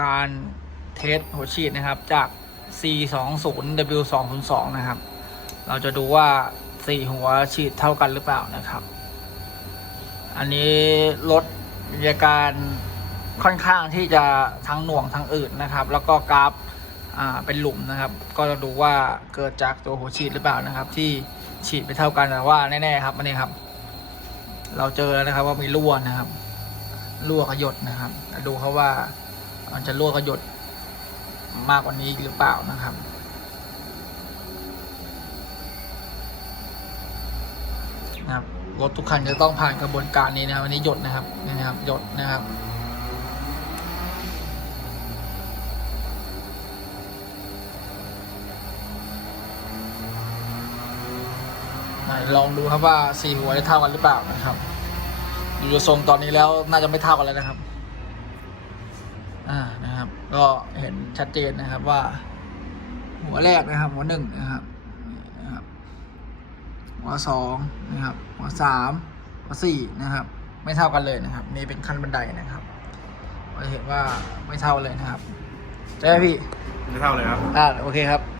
การเทสหัวฉีดนะครับจาก C20W202 นะครับ เราจะดูว่าสี่หัวฉีดเท่ากันหรือเปล่านะครับ อันนี้รถมีอาการค่อนข้างที่จะทั้งหน่วงทั้งอืดนะครับ แล้วก็กราฟเป็นหลุมนะครับ ก็จะดูว่าเกิดจากตัวหัวฉีดหรือเปล่านะครับ ที่ฉีดไปเท่ากันแต่ว่าแน่ๆครับอันนี้ครับ เราเจอแล้วนะครับว่ามีรั่วนะครับรั่วขยดนะครับดูเขาว่า มันจะรั่วขยดมากกว่านี้หรือเปล่านะครับนะครับรถทุกคันจะต้องผ่านกระบวนการนี้นะครับอันนี้หยดนะครับนะครับหยดนะครับลองดูครับว่าสี่หัวจะเท่ากันหรือเปล่านะครับดูจากทรงตอนนี้แล้วน่าจะไม่เท่ากันแล้วนะครับ อ่านะครับ ก็เห็นชัดเจนนะครับว่า หัวแรกนะครับ หัวหนึ่งนะครับนี่นะครับหัวสองนะครับ หัวสามหัวสี่นะครับ ไม่เท่ากันเลยนะครับ นี่เป็นขั้นบันไดนะครับเราจะเห็นว่าไม่เท่าเลยนะครับใช่ไหมพี่ไม่เท่าเลยครับอ่าโอเคครับ